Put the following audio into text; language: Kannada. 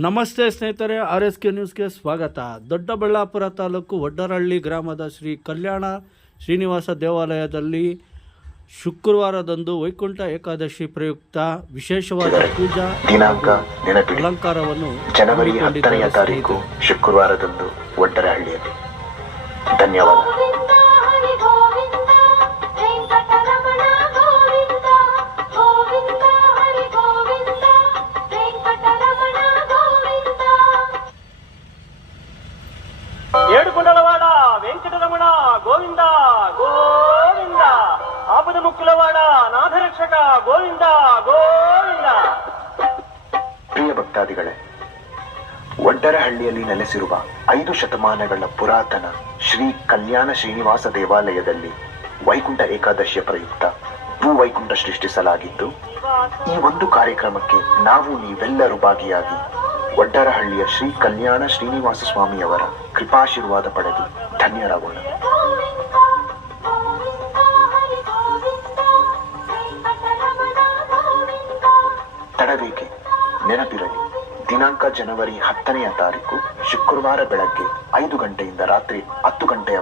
ನಮಸ್ತೆ ಸ್ನೇಹಿತರೆ ಆರ್ ಎಸ್ ಕೆ ನ್ಯೂಸ್ಗೆ ಸ್ವಾಗತ. ದೊಡ್ಡಬಳ್ಳಾಪುರ ತಾಲೂಕು ಒಡ್ಡರಹಳ್ಳಿ ಗ್ರಾಮದ ಶ್ರೀ ಕಲ್ಯಾಣ ಶ್ರೀನಿವಾಸ ದೇವಾಲಯದಲ್ಲಿ ಶುಕ್ರವಾರದಂದು ವೈಕುಂಠ ಏಕಾದಶಿ ಪ್ರಯುಕ್ತ ವಿಶೇಷವಾದ ಪೂಜಾ ದಿನಾಂಕ ನೆನಪಿಡಿ. ಅಲಂಕಾರವನ್ನು ಜನವರಿ ಹತ್ತನೆಯ ತಾರೀಕು ಶುಕ್ರವಾರದಂದು ಒಡ್ಡರಹಳ್ಳಿಯಲ್ಲಿ ಧನ್ಯವಾದ. ఏడుకొండలవాడ వెంకటరమణ గోవింద గోవింద ఆపద ముక్కులవాడ నాథరక్షక గోవింద గోవింద ಪ್ರಿಯ ಭಕ್ತಾದಿಗಳೇ ಒಡ್ಡರಹಳ್ಳಿಯಲ್ಲಿ ನೆಲೆಸಿರುವ ಐದು ಶತಮಾನಗಳ ಪುರಾತನ ಶ್ರೀ ಕಲ್ಯಾಣ ಶ್ರೀನಿವಾಸ ದೇವಾಲಯದಲ್ಲಿ ವೈಕುಂಠ ಏಕಾದಶಿಯ ಪ್ರಯುಕ್ತ ಭೂ ವೈಕುಂಠ ಸೃಷ್ಟಿಸಲಾಗಿದ್ದು ಈ ಒಂದು ಕಾರ್ಯಕ್ರಮಕ್ಕೆ ನಾವು ನೀವೆಲ್ಲರೂ ಭಾಗಿಯಾಗಿ ಒಡ್ಡರಹಳ್ಳಿಯ ಶ್ರೀ ಕಲ್ಯಾಣ ಶ್ರೀನಿವಾಸ ಸ್ವಾಮಿಯವರ ಕೃಪಾಶೀರ್ವಾದ ಪಡೆದು ಧನ್ಯರಾಗೋಣ. ತಡಬೇಕೆ, ನೆನಪಿರಲಿ, ದಿನಾಂಕ ಜನವರಿ ಹತ್ತನೆಯ ತಾರೀಕು ಶುಕ್ರವಾರ ಬೆಳಗ್ಗೆ ಐದು ಗಂಟೆಯಿಂದ ರಾತ್ರಿ ಹತ್ತು ಗಂಟೆಯ